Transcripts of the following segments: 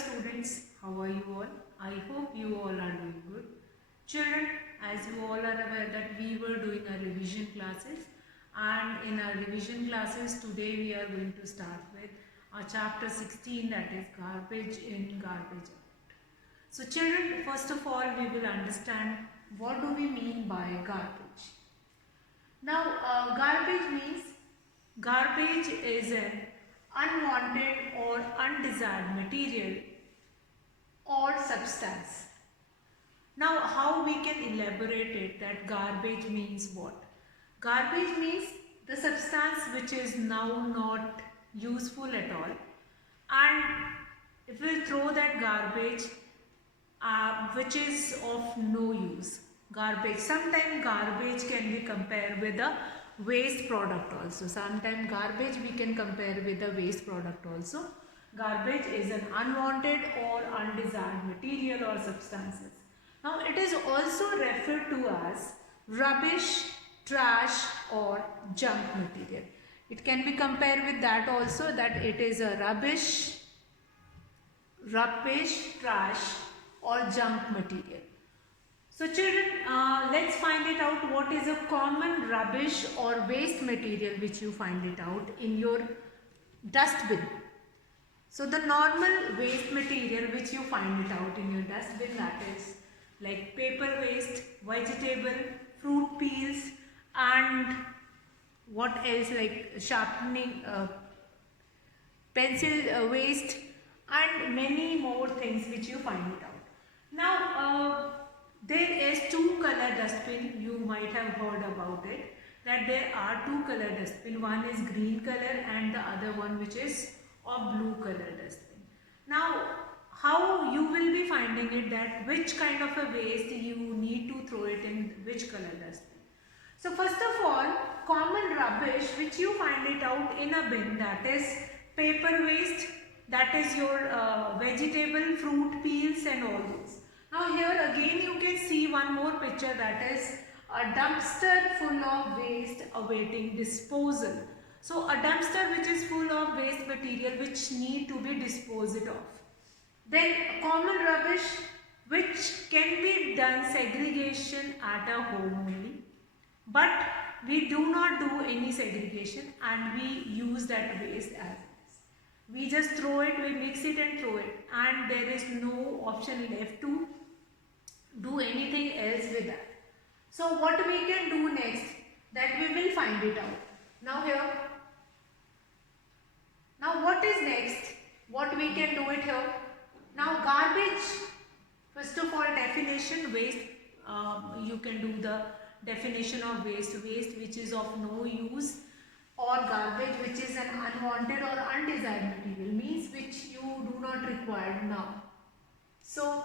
students, how are you all? I hope you all are doing good. Children, as you all are aware that we were doing our revision classes, and in our revision classes today we are going to start with our chapter 16, that is garbage in, garbage out. So children, first of all we will understand what do we mean by garbage. Now garbage is an unwanted or undesired material or substance. Now how we can elaborate it that garbage means what? Garbage means the substance which is now not useful at all, and if we throw that garbage which is of no use. Garbage, sometimes garbage can be compared with a waste product also. Sometimes garbage we can compare with a waste product also. Garbage is an unwanted or undesired material or substances. Now it is also referred to as rubbish, trash or junk material. It can be compared with that also, that it is a rubbish, trash or junk material. So children, let's find it out what is a common rubbish or waste material which you find it out in your dustbin. So the normal waste material which you find it out in your dustbin, that is like paper waste, vegetable, fruit peels, and what else, like sharpening, pencil waste, and many more things which you find it out. Now there is two color dustbin, you might have heard about it, that there are two color dustbin, one is green color and the other one which is of blue color dustbin. Now how you will be finding it that which kind of a waste you need to throw it in which color dustbin. So first of all, common rubbish which you find it out in a bin, that is paper waste, that is your vegetable, fruit peels and all those. Now here again you can see one more picture, that is a dumpster full of waste awaiting disposal. So a dumpster which is full of waste material which need to be disposed of. Then common rubbish which can be done segregation at a home only, but we do not do any segregation and we use that waste as is. We just throw it, we mix it and throw it, and there is no option left to do anything else with that. So what we can do next, that we will find it out. Now here, now what is next, what we can do it here. Now garbage, first of all definition, waste, you can do the definition of waste. Waste which is of no use, or garbage which is an unwanted or undesired material, means which you do not require now. So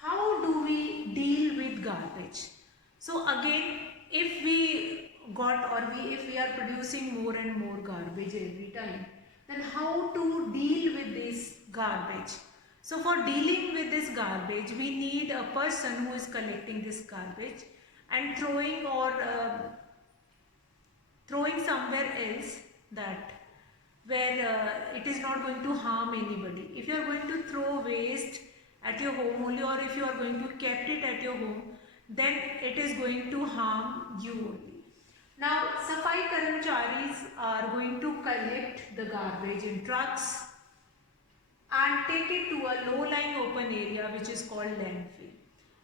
how do we deal with garbage? So again, if we got or if we are producing more and more garbage every time, then how to deal with this garbage? So for dealing with this garbage, we need a person who is collecting this garbage and throwing or throwing somewhere else, that where it is not going to harm anybody. If you are going to throw waste at your home only, or if you are going to kept it at your home, then it is going to harm you only. Now Safai Karamcharis are going to collect the garbage in trucks and take it to a low-lying open area which is called landfill.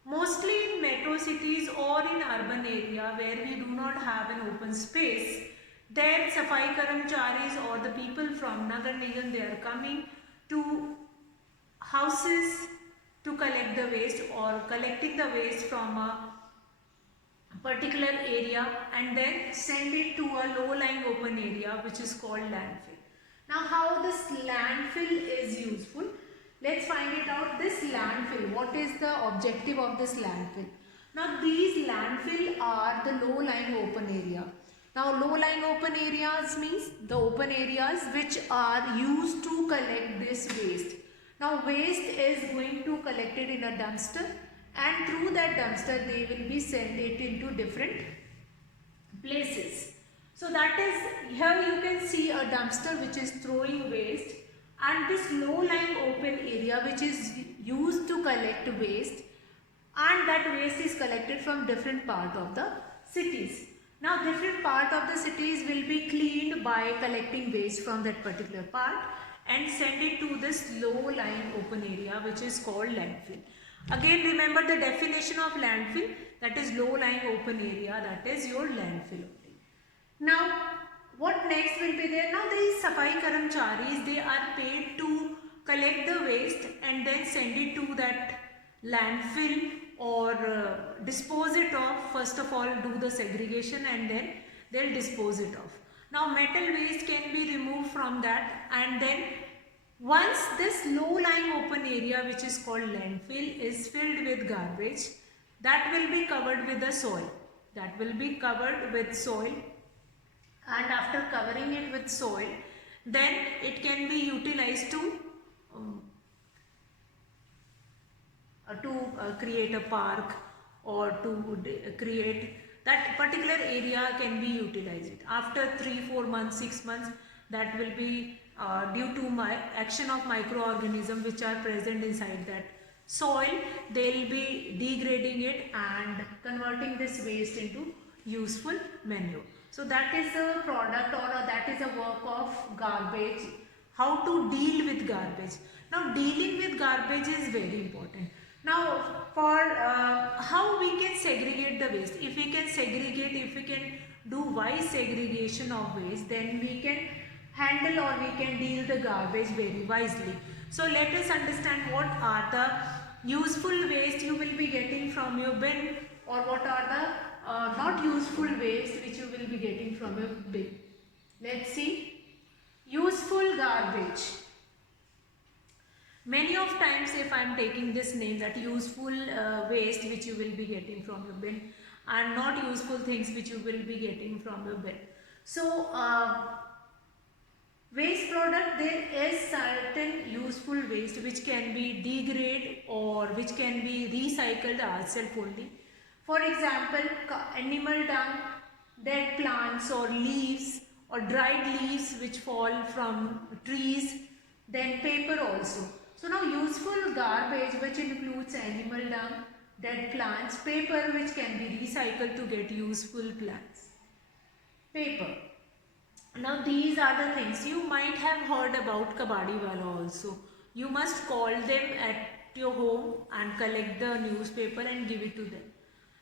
Mostly in metro cities or in urban area where we do not have an open space, there Safai Karamcharis or the people from Nagar Nigam, they are coming to houses to collect the waste, or collecting the waste from a particular area and then send it to a low-lying open area which is called landfill. Now how this landfill is useful, let's find it out. This landfill, what is the objective of this landfill? Now these landfill are the low-lying open area. Now low-lying open areas means the open areas which are used to collect this waste. Now waste is going to collect it in a dumpster, and through that dumpster they will be sent it into different places. So that is, here you can see a dumpster which is throwing waste, and and this low-lying open area which is used to collect waste, and that waste is collected from different part of the cities. Now different part of the cities will be cleaned by collecting waste from that particular part and send it to this low-lying open area which is called landfill. Again remember the definition of landfill, that is low-lying open area, that is your landfill only. Now what next will be there? Now these Safai Karamcharis, they are paid to collect the waste and then send it to that landfill or dispose it off. First of all do the segregation and then they'll dispose it off. Now metal waste can be removed from that, and then once this low-lying open area which is called landfill is filled with garbage, that will be covered with the soil. That will be covered with soil, and after covering it with soil, then it can be utilized to create a park, or to create that particular area can be utilized. After 3-4 months, 6 months, that will be due to action of microorganisms which are present inside that soil, they will be degrading it and converting this waste into useful manure. So that is a product, or that is a work of garbage, how to deal with garbage. Now dealing with garbage is very important. Now for how we can segregate the waste, if we can segregate, if we can do wise segregation of waste, then we can handle or we can deal the garbage very wisely. So let us understand what are the useful waste you will be getting from your bin, or what are the not useful waste which you will be getting from your bin. Let's see. Useful garbage. Many of times if I am taking this name, that useful waste which you will be getting from your bin, and not useful things which you will be getting from your bin. So waste product, there is certain useful waste which can be degraded or which can be recycled ourselves only. For example, animal dung, dead plants or leaves or dried leaves which fall from trees, then paper also. So now useful garbage which includes animal dung, dead plants, paper which can be recycled to get useful plants. Paper. Now these are the things you might have heard about kabadiwala also. You must call them at your home and collect the newspaper and give it to them.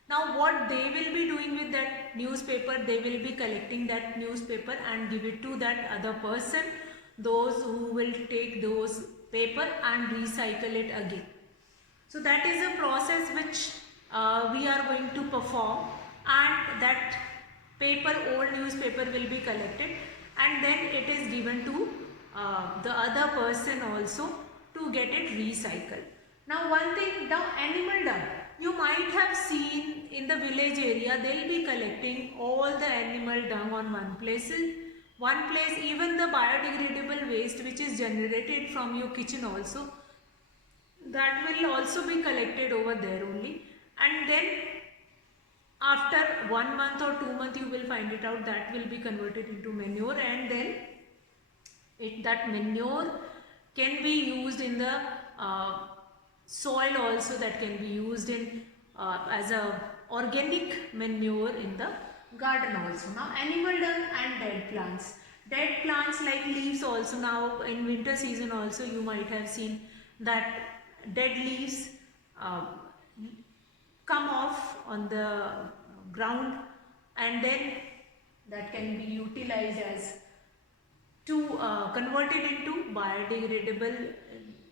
Now what they will be doing with that newspaper, they will be collecting that newspaper and give it to that other person, those who will take those paper and recycle it again. So that is a process which we are going to perform, and that paper, old newspaper will be collected and then it is given to the other person also to get it recycled. Now one thing, the animal dung, you might have seen in the village area, they will be collecting all the animal dung on one place. Even the biodegradable waste which is generated from your kitchen also, that will also be collected over there only, and then after 1 month or 2 months you will find it out, that will be converted into manure, and then that manure can be used in the soil also, that can be used in as a organic manure in the garden also. Now animal dung and dead plants. Dead plants like leaves also, now in winter season also you might have seen that dead leaves come off on the ground, and then that can be utilized as to convert it into biodegradable,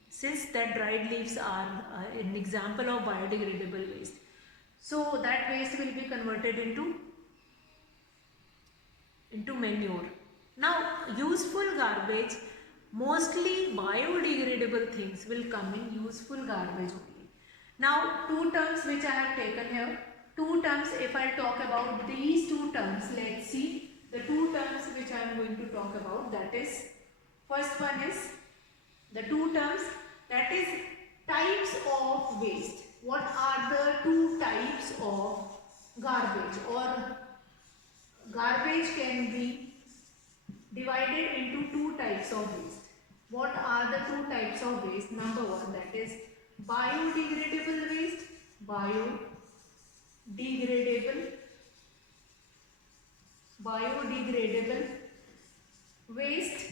since that dried leaves are an example of biodegradable waste. So that waste will be converted into manure. Now useful garbage, mostly biodegradable things will come in useful garbage only. Now two terms which I have taken here, two terms, if I talk about these two terms, let's see the two terms which I am going to talk about. That is, first one is the two terms, that is types of waste. What are the two types of garbage, or garbage can be divided into two types of waste. What are the types of waste. Number one, that is biodegradable waste, biodegradable, biodegradable waste,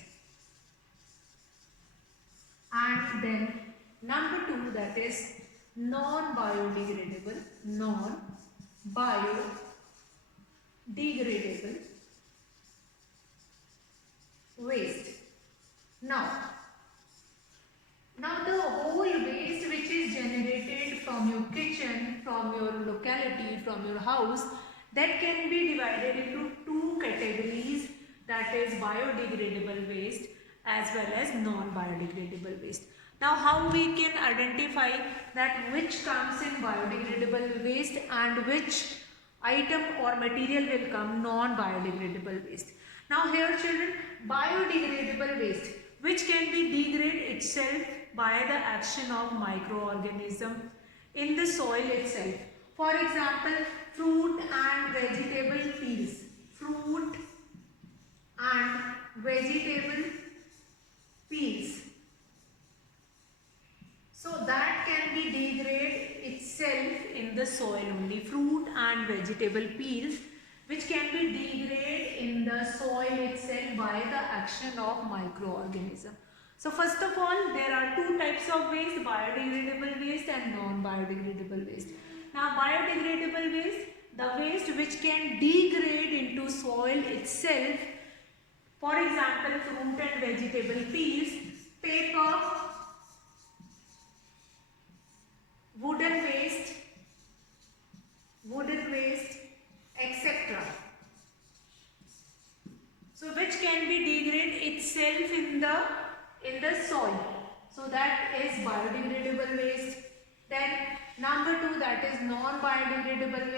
and then number two, that is non-biodegradable, non-biodegradable waste. Now the whole waste which is generated from your kitchen, from your locality, from your house, that can be divided into two categories, that is biodegradable waste as well as non-biodegradable waste. Now how we can identify that which comes in biodegradable waste and which item or material will come non-biodegradable waste. Now here children, biodegradable waste which can be degrade itself by the action of microorganism in the soil itself. For example, fruit and vegetable peels. Fruit and vegetable peels. So that can be degrade itself in the soil only. Fruit and vegetable peels which can be degrade in the soil itself by the action of microorganism. So first of all, there are two types of waste, biodegradable waste and non-biodegradable waste. Now biodegradable waste, the waste which can degrade into soil itself, for example fruit and vegetable peels, paper, wooden waste, etc. So which can be degrade itself in the soil. So that is biodegradable waste. Then number two, that is non-biodegradable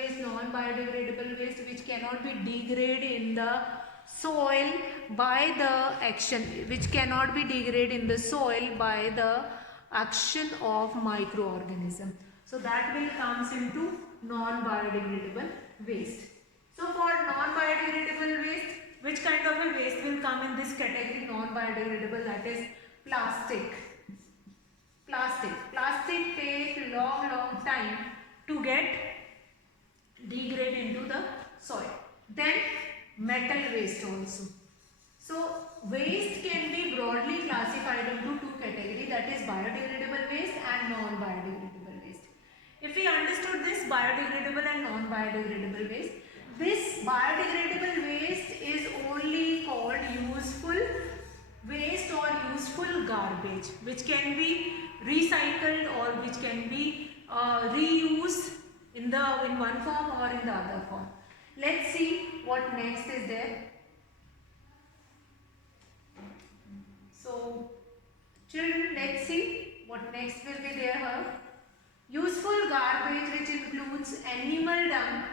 waste, which cannot be degraded in the soil by the action, which cannot be degraded in the soil by the action of microorganism. So that will comes into non-biodegradable waste. So for non-biodegradable waste, which kind of a waste will come in this category non-biodegradable, that is plastic. Plastic take long time to get degrade into the soil. Then metal waste also. So waste can be broadly classified into two categories, that is biodegradable waste and non-biodegradable waste. If we understood this biodegradable and non-biodegradable waste, this biodegradable waste is only called useful waste or useful garbage, which can be recycled or which can be reused in one form or in the other form. Let's see what next is there. So children, let's see what next will be there here. Useful garbage, which includes animal dung,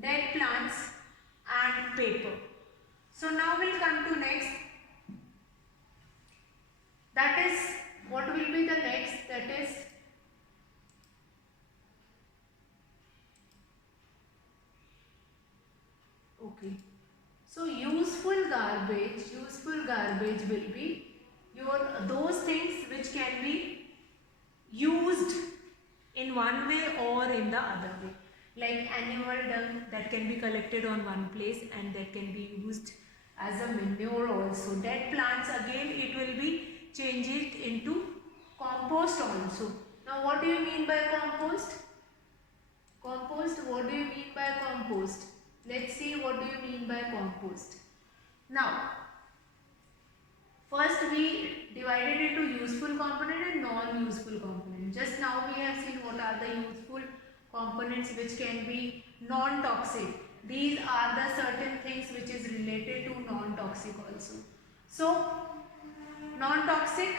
dead plants and paper. So now we'll come to next. That is, what will be the next? That is okay. So useful garbage will be those things which can be used in one way or in the other way. Like animal dung that can be collected on one place and that can be used as a manure also. Dead plants, again it will be changed into compost also. Now what do you mean by compost? What do you mean by compost? Let's see what do you mean by compost. Now first we divided into useful component and non-useful component. Just now we have seen what are the useful components which can be non-toxic. These are the certain things which is related to non-toxic also. So non-toxic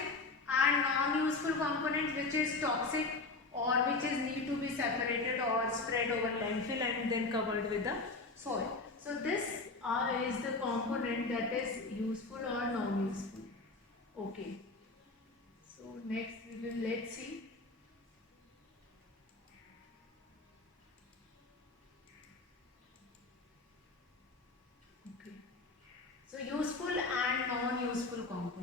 and non-useful components which is toxic or which is need to be separated or spread over landfill and then covered with the soil. So this is the component that is useful or non-useful. Okay. So next we will let's see. Okay. So useful and non-useful components.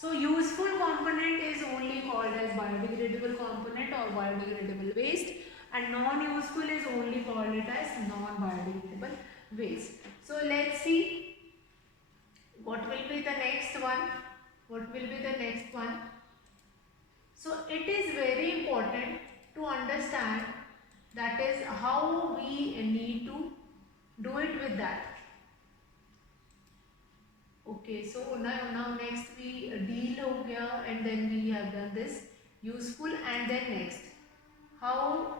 So useful component is only called as biodegradable component or biodegradable waste, and non-useful is only called it as non-biodegradable waste. So let's see what will be the next one. What will be the next one? So it is very important to understand that is how we need to do it with that. Okay, so now next we deal ho gaya, and then we have done this useful, and then next how.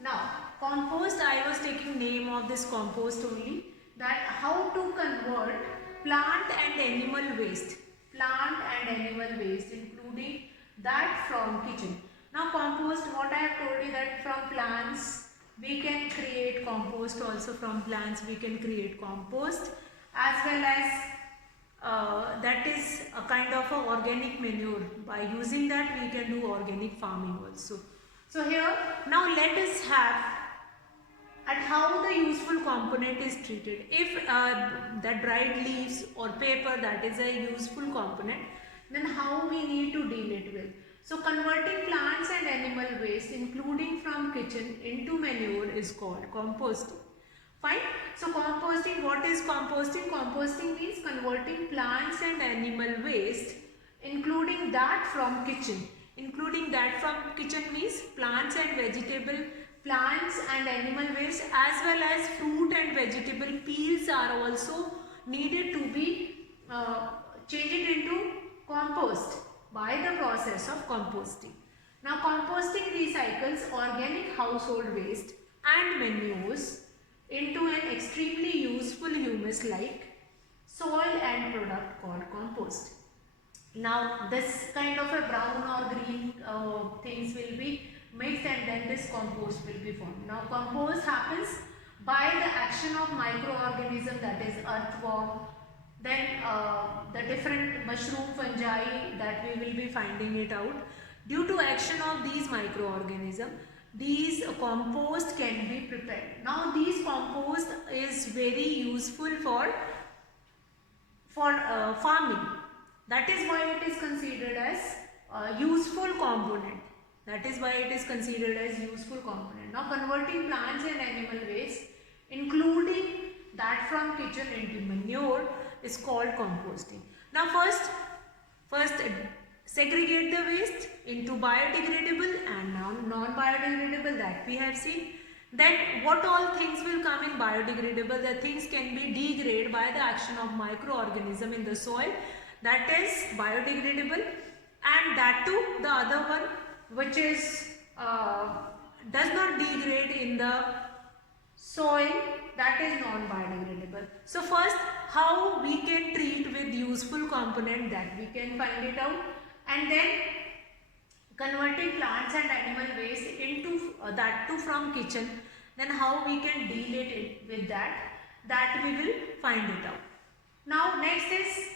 Now compost, I was taking name of this compost only, that how to convert plant and animal waste, including that from kitchen. Now compost, what I have told you, that from plants we can create compost, also from plants we can create compost, as well as that is a kind of a organic manure. By using that we can do organic farming also. So here now let us have at how the useful component is treated. If the dried leaves or paper, that is a useful component, then how we need to deal it with. So converting plants and animal waste, including from kitchen, into manure is called composting. Fine. So composting, what is composting? Composting means converting plants and animal waste, including that from kitchen. Including that from kitchen means plants and animal waste, as well as fruit and vegetable peels are also needed to be changed into compost by the process of composting. Now composting recycles organic household waste and manures into an extremely useful humus like soil and product called compost. Now this kind of a brown or green things will be mixed, and then this compost will be formed. Now compost happens by the action of microorganism, that is earthworm, then the different mushroom, fungi, that we will be finding it out. Due to action of these microorganisms, these compost can be prepared. Now these compost is very useful for farming. That is why it is considered as useful component. Now converting plants and animal waste, including that from kitchen, into manure is called composting. Now first segregate the waste into biodegradable and non-biodegradable, that we have seen. Then what all things will come in biodegradable? The things can be degraded by the action of microorganism in the soil, that is biodegradable. And that too, the other one which is does not degrade in the soil, that is non-biodegradable. So first, how we can treat with useful component, that we can find it out, and then converting plants and animal waste into that too from kitchen, then how we can deal it with that we will find it out. Now next is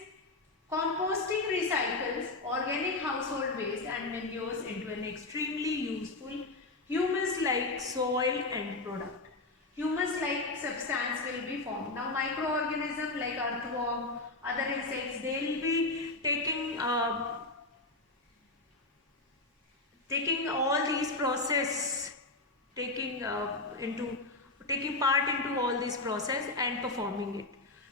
composting recycles organic household waste and manures into an extremely useful humus-like soil and product. Humus-like substance will be formed. Now microorganisms like earthworm, other insects, they will be taking all these process, taking part into all this process and performing it.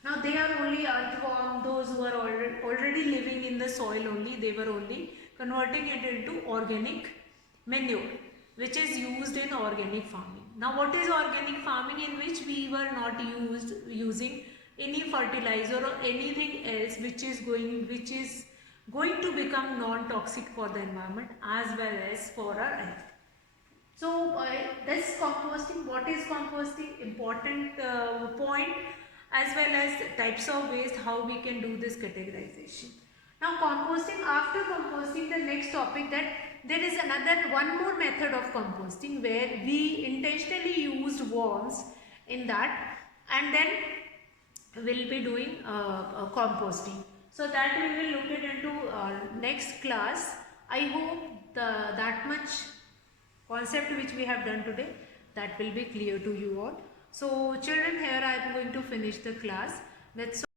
Now they are only earthworm, those who are already living in the soil only, they were only converting it into organic manure, which is used in organic farming. Now what is organic farming? In which we were not using any fertilizer or anything else which is going to become non-toxic for the environment as well as for our health. So this composting, what is composting? Important point, as well as types of waste, how we can do this categorization. Now composting, after composting, the next topic, that there is one more method of composting where we intentionally used worms in that, and then will be doing composting. So that we will look it into next class. I hope that much concept which we have done today, that will be clear to you all. So children, here I am going to finish the class. That's